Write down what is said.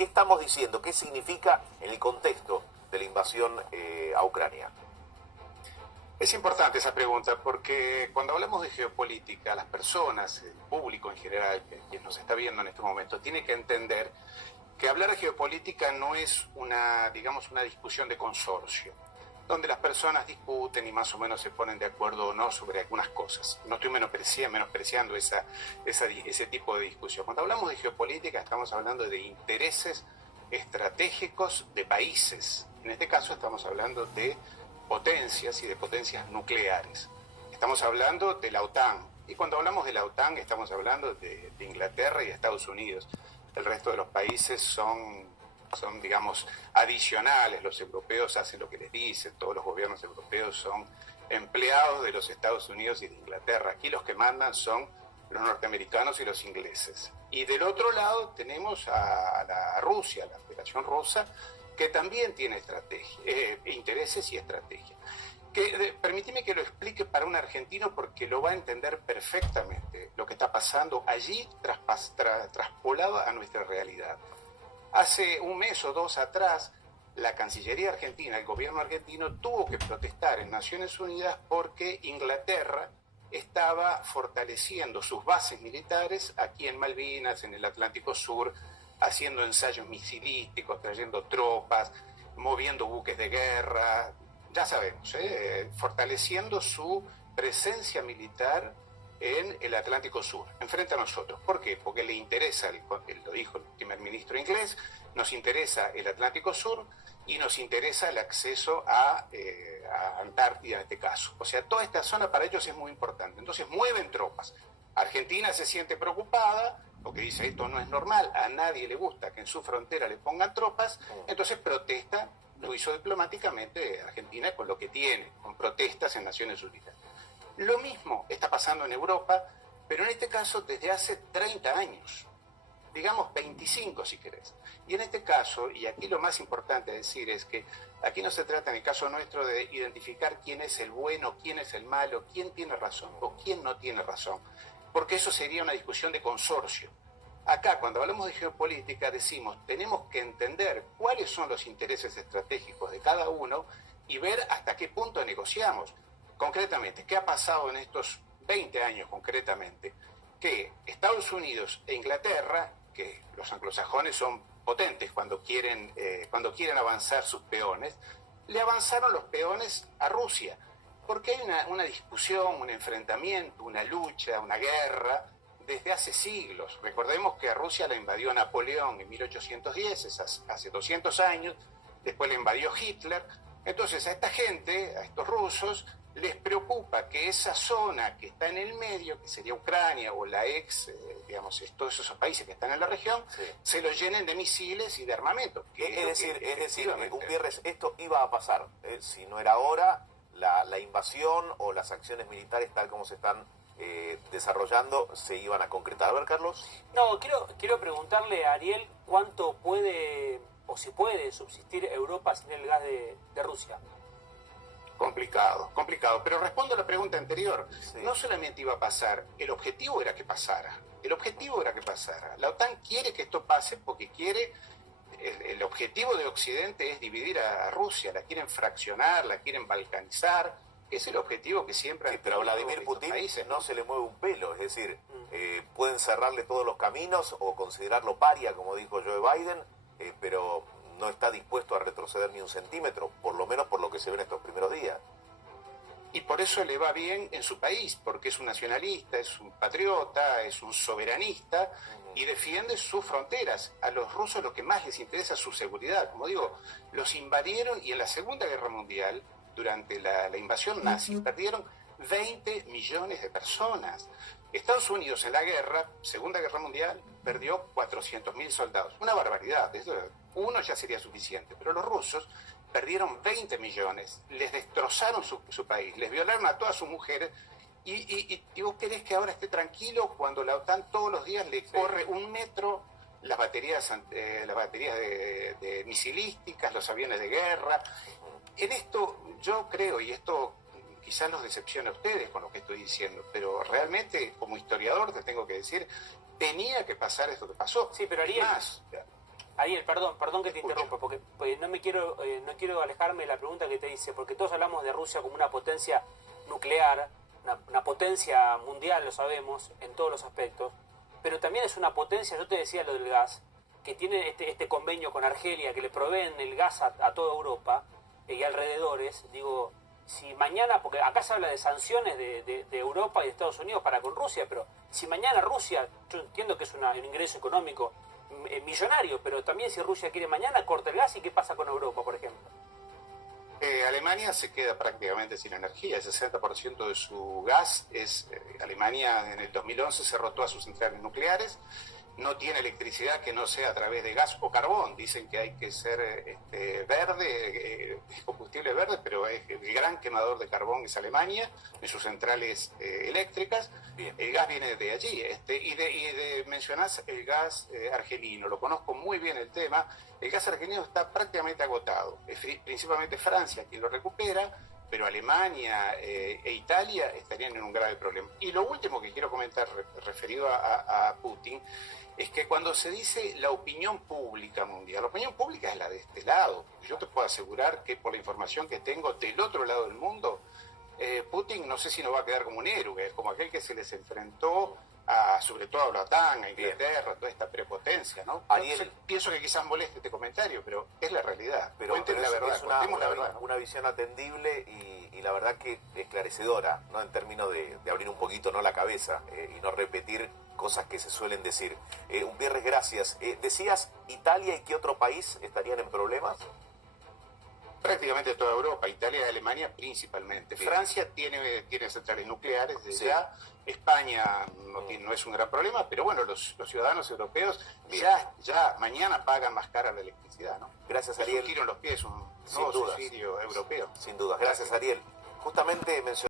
¿Qué estamos diciendo? ¿Qué significa en el contexto de la invasión a Ucrania? Es importante esa pregunta porque cuando hablamos de geopolítica, las personas, el público en general, quien nos está viendo en este momento, tiene que entender que hablar de geopolítica no es digamos, una discusión de consorcio, donde las personas discuten y más o menos se ponen de acuerdo o no sobre algunas cosas. No estoy menospreciando ese tipo de discusión. Cuando hablamos de geopolítica estamos hablando de intereses estratégicos de países. En este caso estamos hablando de potencias y de potencias nucleares. Estamos hablando de la OTAN. Y cuando hablamos de la OTAN estamos hablando de Inglaterra y de Estados Unidos. El resto de los países son, digamos, adicionales. Los europeos hacen lo que les dicen. Todos los gobiernos europeos son empleados de los Estados Unidos y de Inglaterra. Aquí los que mandan son los norteamericanos y los ingleses. Y del otro lado tenemos a la Rusia, la Federación Rusa, que también tiene intereses y estrategia. Permíteme que lo explique para un argentino porque lo va a entender perfectamente lo que está pasando allí traspolado a nuestra realidad. Hace un mes o dos atrás, la Cancillería Argentina, el gobierno argentino, tuvo que protestar en Naciones Unidas porque Inglaterra estaba fortaleciendo sus bases militares aquí en Malvinas, en el Atlántico Sur, haciendo ensayos misilísticos, trayendo tropas, moviendo buques de guerra, ya sabemos, fortaleciendo su presencia militar en el Atlántico Sur, enfrente a nosotros. ¿Por qué? Porque le interesa, lo dijo el primer ministro inglés, nos interesa el Atlántico Sur y nos interesa el acceso a Antártida en este caso. O sea, toda esta zona para ellos es muy importante. Entonces mueven tropas. Argentina se siente preocupada porque dice esto no es normal, a nadie le gusta que en su frontera le pongan tropas, entonces protesta, lo hizo diplomáticamente Argentina con lo que tiene, con protestas en Naciones Unidas. Lo mismo está pasando en Europa, pero en este caso desde hace 30 años, digamos 25 si querés. Y en este caso, y aquí lo más importante decir es que aquí no se trata en el caso nuestro de identificar quién es el bueno, quién es el malo, quién tiene razón o quién no tiene razón, porque eso sería una discusión de consorcio. Acá, cuando hablamos de geopolítica, decimos, tenemos que entender cuáles son los intereses estratégicos de cada uno y ver hasta qué punto negociamos. Concretamente, ¿qué ha pasado en estos 20 años concretamente? Que Estados Unidos e Inglaterra, que los anglosajones son potentes cuando quieren avanzar sus peones, le avanzaron los peones a Rusia. Porque hay una discusión, un enfrentamiento, una lucha, una guerra desde hace siglos. Recordemos que a Rusia la invadió Napoleón en 1810, es hace 200 años, después la invadió Hitler. Entonces a esta gente, a estos rusos, les preocupa que esa zona que está en el medio, que sería Ucrania o la digamos, todos esos países que están en la región, sí, se los llenen de misiles y de armamento. Es decir, Gutiérrez, esto iba a pasar. Si no era ahora, la invasión o las acciones militares tal como se están desarrollando se iban a concretar. A ver, Carlos. No, quiero preguntarle a Ariel cuánto puede o si puede subsistir Europa sin el gas de Rusia. Complicado. Pero respondo a la pregunta anterior. Sí. No solamente iba a pasar, el objetivo era que pasara. La OTAN quiere que esto pase porque quiere. El objetivo de Occidente es dividir a Rusia, la quieren fraccionar, la quieren balcanizar. Es el objetivo que siempre... Sí, pero a Vladimir Putin no se le mueve un pelo, es decir, pueden cerrarle todos los caminos o considerarlo paria, como dijo Joe Biden, pero no está dispuesto a retroceder ni un centímetro, por lo menos por lo que se ve en estos primeros días. Y por eso le va bien en su país, porque es un nacionalista, es un patriota, es un soberanista y defiende sus fronteras. A los rusos lo que más les interesa es su seguridad. Como digo, los invadieron y en la Segunda Guerra Mundial, durante la invasión nazi, perdieron 20 millones de personas. Estados Unidos en la Segunda Guerra Mundial, perdió 400.000 soldados. Una barbaridad, uno ya sería suficiente, pero los rusos perdieron 20 millones, les destrozaron su país, les violaron a todas sus mujeres, y vos querés que ahora esté tranquilo cuando la OTAN todos los días le corre un metro las baterías de misilísticas, los aviones de guerra. En esto yo creo, y esto quizás los decepcione a ustedes con lo que estoy diciendo, pero realmente como historiador te tengo que decir, tenía que pasar esto que pasó. Sí, pero Ariel, Ariel, perdón que te interrumpa, porque no quiero alejarme de la pregunta que te hice, porque todos hablamos de Rusia como una potencia nuclear, una potencia mundial, lo sabemos, en todos los aspectos, pero también es una potencia, yo te decía lo del gas, que tiene este convenio con Argelia, que le proveen el gas a toda Europa y alrededores. Digo, si mañana, porque acá se habla de sanciones de Europa y de Estados Unidos para con Rusia, pero si mañana Rusia, yo entiendo que es un ingreso económico millonario, pero también si Rusia quiere mañana, corta el gas, ¿y qué pasa con Europa, por ejemplo? Alemania se queda prácticamente sin energía, el 60% de su gas Alemania en el 2011 cerró todas sus centrales nucleares, no tiene electricidad que no sea a través de gas o carbón. Dicen que hay que ser verde, combustible verde, pero el gran quemador de carbón es Alemania, en sus centrales eléctricas. Bien. El gas viene de allí. Mencionás el gas argelino, lo conozco muy bien el tema. El gas argelino está prácticamente agotado. Es principalmente Francia quien lo recupera, pero Alemania e Italia estarían en un grave problema. Y lo último que quiero comentar referido a Putin es que cuando se dice la opinión pública mundial, la opinión pública es la de este lado. Yo te puedo asegurar que por la información que tengo del otro lado del mundo, Putin no sé si no va a quedar como un héroe, es como aquel que se les enfrentó sobre todo a la OTAN, a Inglaterra, toda esta prepotencia, ¿no? Ariel, pienso que quizás moleste este comentario, pero es la realidad. Pero la verdad, es una visión atendible y la verdad que esclarecedora, ¿no? En términos de abrir un poquito, ¿no?, la cabeza y no repetir cosas que se suelen decir. Gutiérrez, gracias. Decías Italia y qué otro país estarían en problemas. Prácticamente toda Europa, Italia y Alemania principalmente. Bien. Francia tiene centrales nucleares desde ya. España no es un gran problema, pero bueno, los ciudadanos europeos ya mañana pagan más cara la electricidad, ¿no? Gracias, Ariel. Es un tiro en los pies, un nuevo subsidio europeo. Sin duda. Gracias, Ariel. Justamente mencioné